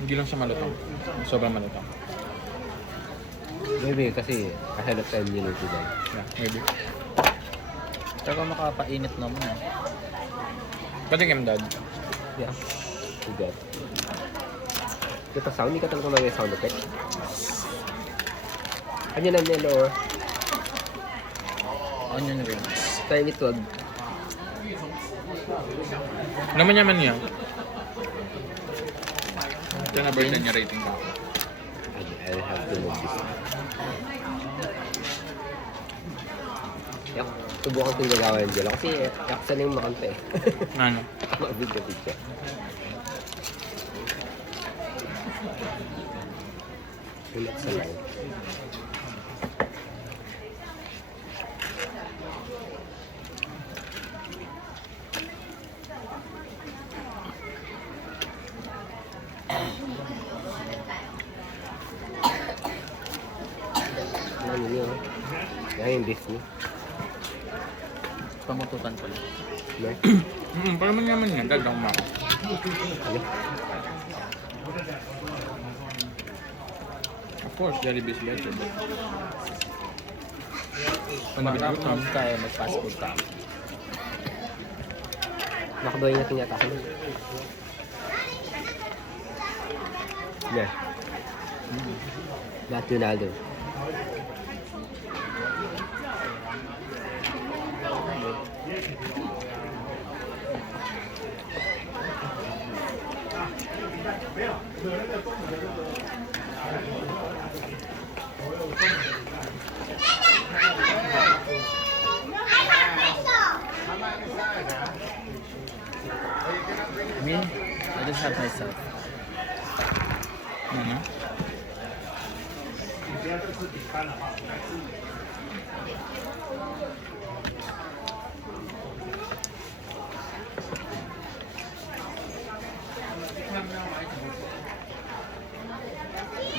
Hindi lang siya malutong. Sobrang malutong. Maybe kasi ahead of time niluto dyan. Yeah, maybe. Pero makapainit naman eh. Patikim, Dad. Yeah. You got. Ito sound, hindi ka talaga may sound effect. Ano na nilo or Onion rings. tiny 12. Naman yaman niya. Ito na ba niya rating ko? I'll have to move this. Yak, subukan kong gagawin dyan lang kasi yak sanay yung makanta eh. Ano? Mabig-big siya. Ulit sa lang. Ano niyo? Yan yung Disney. Pamututan ko lang. No? Parang man yaman niya. Dad, ako mako. Ano? Of course, Jollibee is better. But... Kung mag-upload tayo, mag-fast food tayo. Nakabuhay natin yata kami. Yeah. Not Ronaldo. Me, I just have myself. Ano?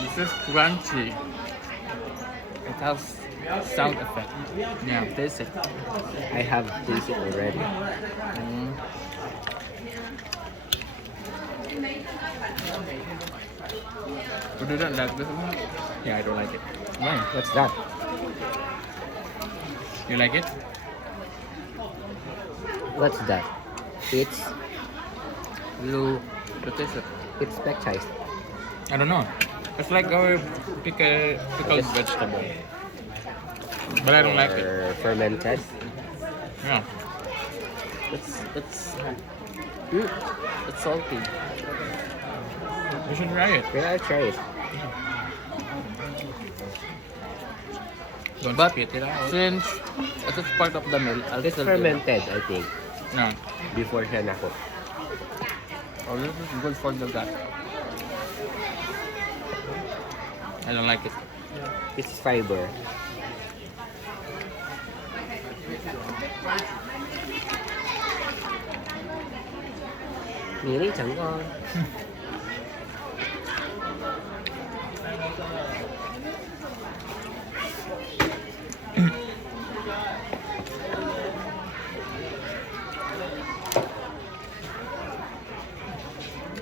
This is crunchy. It has sound effect. Yeah. Taste it. I have tasted already. Mm. But you don't like this one? Yeah, I don't like it. Why? What's that? You like it? What's that? It's Blue. What is it? it's pectized. I don't know. It's like our pickled Yes. vegetable. But I don't like it. Or fermented. Yeah. It's Mm. it's salty. You should try it. Yeah, I'll try it. Don't But spit it out. since it is part of the meal, I'll It's still do it. fermented, I think. No. Before siya na-cook. Oh, this is good for the gut. I don't like it. It's fiber. Nghĩ đi chẳng ngon.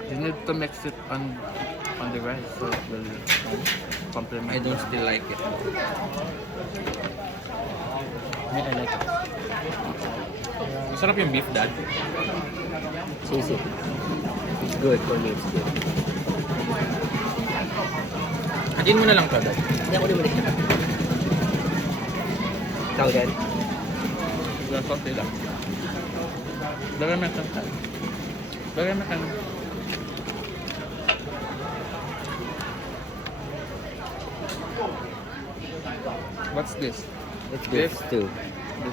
You need to mix it on the rice so it will complement. I don't still like it. Yeah, I like it. Masarap yung beef, Dad. Cheesy. It's good for me. It's good. Hatiin mo na lang to, Dad. Hindi ako naman siya. Ikaw din? Wala sauce lang. Lagay mo ito. Lagay mo ito. What's this? It's good Beef? too.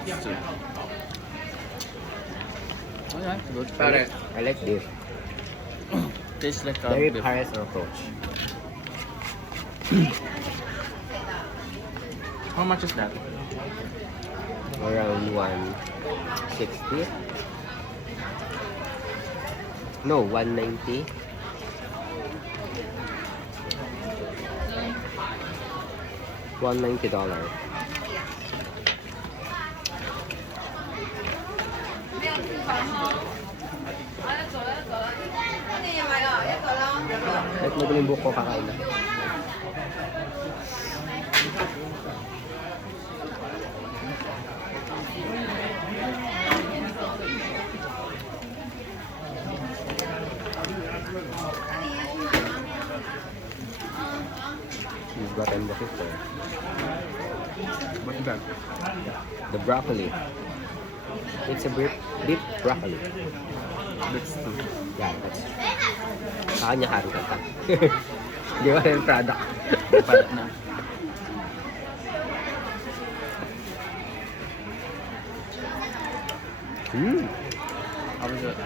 This too. Oh yeah, good. Pare. I like this. Tastes like a Very beef. Paris approach. How much is that? Around 160. No, 190. $190. Let's Magaling buhok ko kakain na. You've gotten the picture. What's that? The broccoli. It's a beef broccoli. That's two. Yeah, that's... Sa kanya haring kanta. Di ba yung product? Palat na. How was it?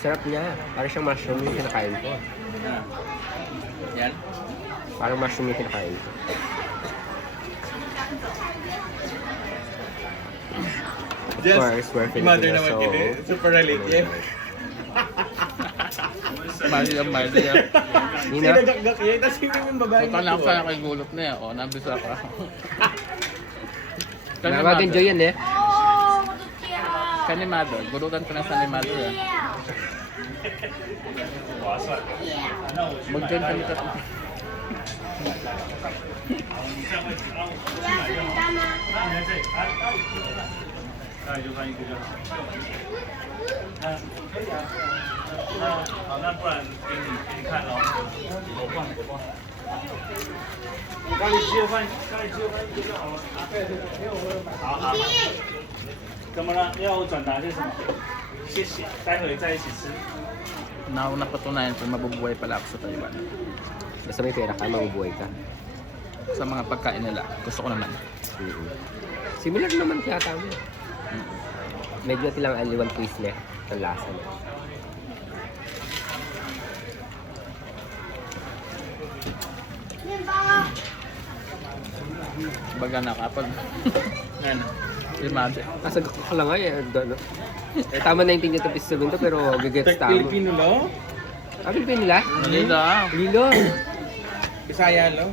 Sarap niya. Parang siyang mushroom yung kinakain ko. Yan? Parang mushroom yung kinakain ko. Of course, we're Mother Filipino, naman so... kini. Super related. Mali yan, mali yan. Nina, Sinagakgak yan. Tapos hindi yung babae Punta na ako sana kay gulot na yan. O, nabisa ka. nakag-enjoy yan eh. Kanimado. Gulutan ko na sa animado eh. Mag-join kami ka. Nauna patunayan kung mabubuhay pala ako sa Taiwan. Basta may pera ka, mabubuhay ka. Sa mga pagkain nila. Gusto ko naman. Similar naman kaya tama. Medyo tilang aliwan twist niya. Ang lasa niya. Baga na kapag. Ano? Imado. Kasagot ko lang nga eh. Ano? Eh, tama na yung tingin ito piso to pero gigets tama. Filipino lo? Ah, Pilipino nila? Malila. Lilo. Bisaya lo?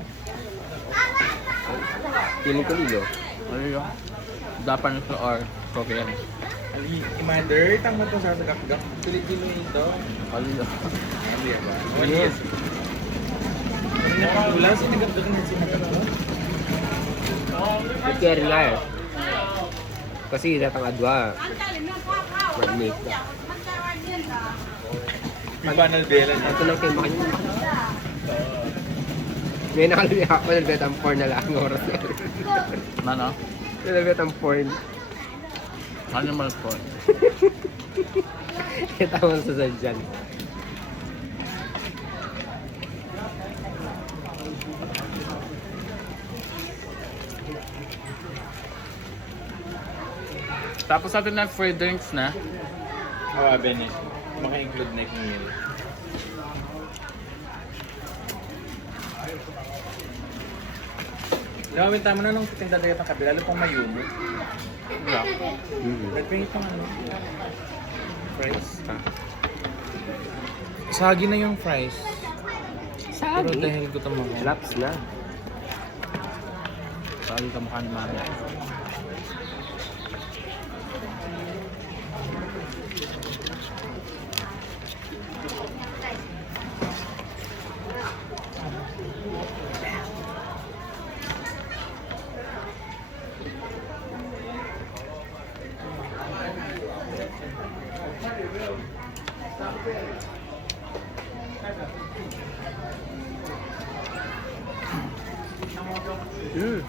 Feeling ko Lilo. Malila. Japanese or Korean. Ali, mother, tama to sa sagakgak. Filipino ito. Malila. Ali ba? Yes. Ano pa ulan? Sinagakgak na sinagakgak? Nag-carry nga eh. Kasi datang adwa. Mag-make na. May banal bela na. Ito lang kayo makanya. Ngayon nakalibig ako, nalibet ang porn na lang ang oras na. Ano? Nalibet ang porn. Animal porn. Kita mo sa sadyan. Tapos atin na free drinks na. Hawa, Benes. Maka-include na yung meal. Gawin tama na nung tinda dagat ng kabila, lalo pang mayumo. Yeah. Red pink pang ano? Fries. Sagi na yung fries. Pero Sabi. dahil gutom mo. Laps na. Sali ka mukha ni Mami.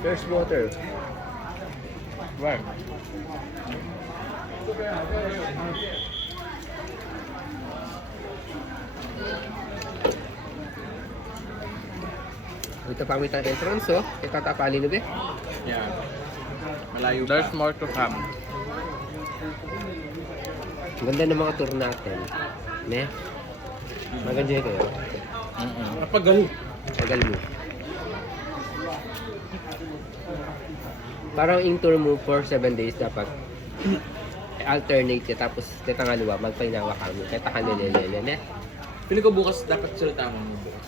There's water. Where? Ito pamit ang entrance oh. Ito tapali na ba? Yeah. Malayo pa. There's more to come. Ganda ng mga tour natin. Ne? Mag-enjoy kayo. Napagal. Tagal mo. Parang yung tour mo for 7 days dapat alternate ka tapos tetangaliwa magpainawa ka mo. Kaya takanilelele ne? Pili ko bukas dapat sulita mo bukas.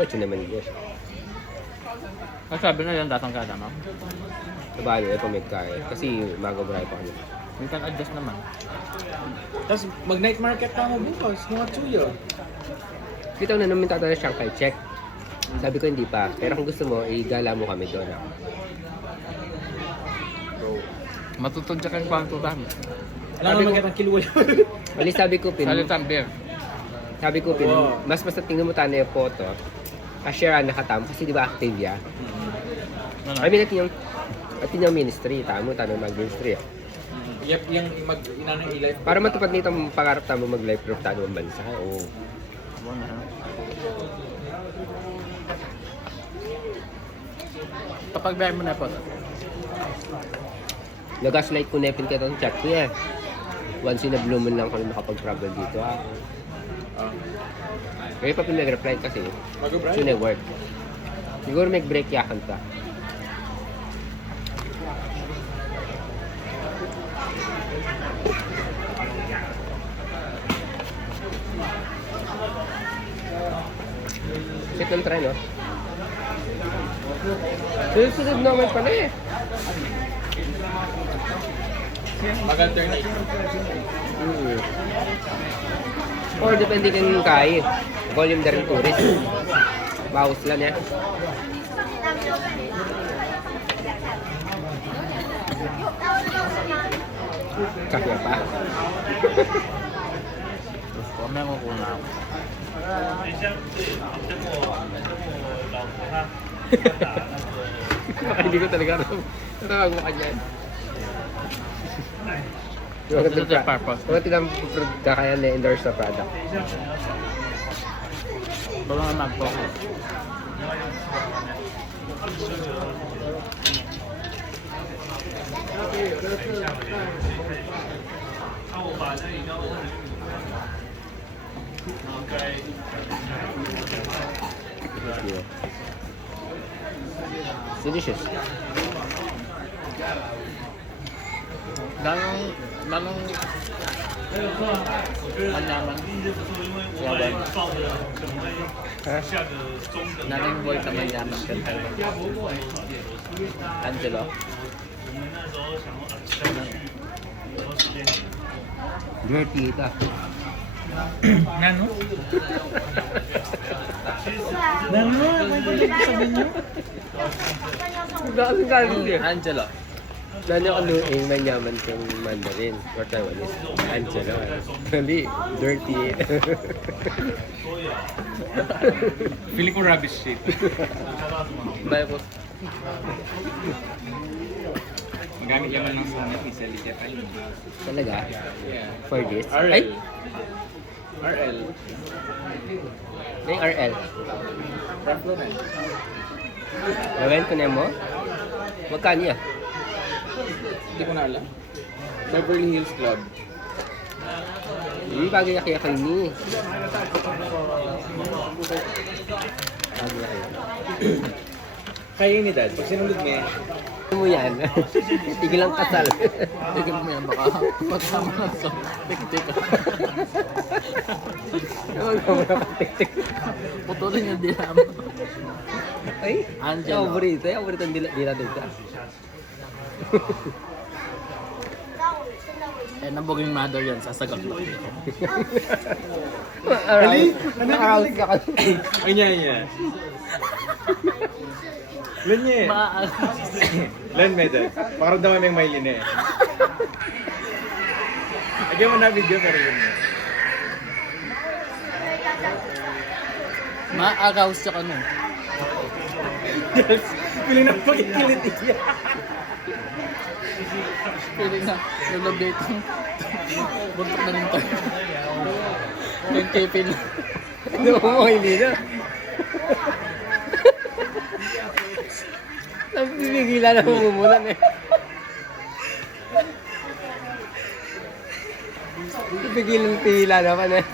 Kocho naman yun. Ang sabi na yan, datang ka naman. Sabalo, ito may kaya. Kasi magaburay pa kami. You can adjust naman. Tapos mag-night market ka mo bukas, mga chuyo. Kita na namin tatanong siyang kay check. Sabi ko hindi pa. Pero kung gusto mo, igala mo kami doon. Matutod siya kang kwanto dami. Alam naman kitang kiluwa yun. Mali sabi ko, Salitang beer. Wow. mas basta tingnan mo tayo yung photo. Share nakatamo kasi di ba active ya? I mean, ito yung ministry. Tamo mag-ministry. Yep, yung inano yung live. Para matupad nito ang pangarap tamo mag-live group tayo ng bansa. Oo. Kapag beer mo na po. Nag-gaslight ko nepin kita ng chat ko eh. Once in a blue moon lang kami makapag-travel dito ha. Kaya pa pinag-reply kasi. Mag-bright. So work. Siguro may break yakan ta. Sit ng try, no? Susunod naman pala eh. Mag-alternate. Or depende kang kaya. Volume na rin tourist. Bawas lang yan. Kakya pa. Gusto may kukuna ako. Baka hindi ko talaga alam. Natawag mo ka dyan. This is the purpose. Kung tilang kaya na-endorse na product. Tulungan mag-focus. It's delicious. Lalong manyaman. Laban. Lalong boy na manyaman ka tayo. Angelo. Dirty ito. Nano? Nano? Ano yung sabihin niyo? Ang galing siya. Angelo. Dahil yung aluing manyaman kang Mandarin or Taiwanese. Angelo. Hindi, dirty. Feeling ko rubbish shit. Bayo ko. Magamit yaman ng sunnat ni Salita tayo. Talaga? Yeah. For this? RL. Ay! RL. May RL. Rap Lauren. Gawin ko na mo? Magkano yan? Hindi ko na alam. Beverly Hills Club. Hindi, bagay na kaya ni. Bagay na kaya. Kaya ni Dad. Pag sinulog niya, Ano mo yan? Tigil ang kasal. Tigil mo yan, baka magsama na sa tik-tik. Huwag ka muna patik-tik. Putulin yung dilam. Ay, Angelo. Paborito. Paborito ang dila dito. Eh, nabuging mother yan, sasagot mo. Ali? Nakakalit ka kasi. ay niya. Len niya. Len Meda. Pakaramdaman mo yung mailin eh. Agyan mo na video pero yun niya. Maagaw siya ka nun. Piling na pagkikilit iya. Feeling na, lulobate yung buntok na rin tayo. Yung kipin. Ano mo, hindi na. Napipigilan na mumumulan eh. Napipigilan naman eh.